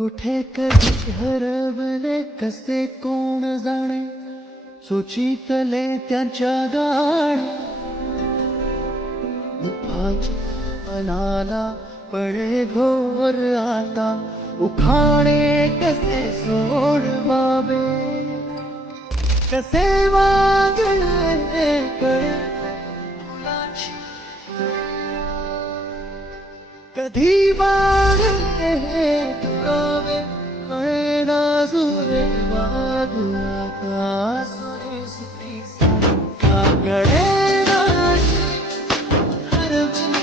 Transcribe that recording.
कुठे कधी हरवले कसे कोण जाणे, सुचितले त्यांच्या गाण मनाला पळे घोर आता, उखाणे कसे सोडवावे, कसे वागले कळे मुलाची, कधी वाढले दुरावे कळेना सुरे वागू आता सुरे सुटी साकडे हरवली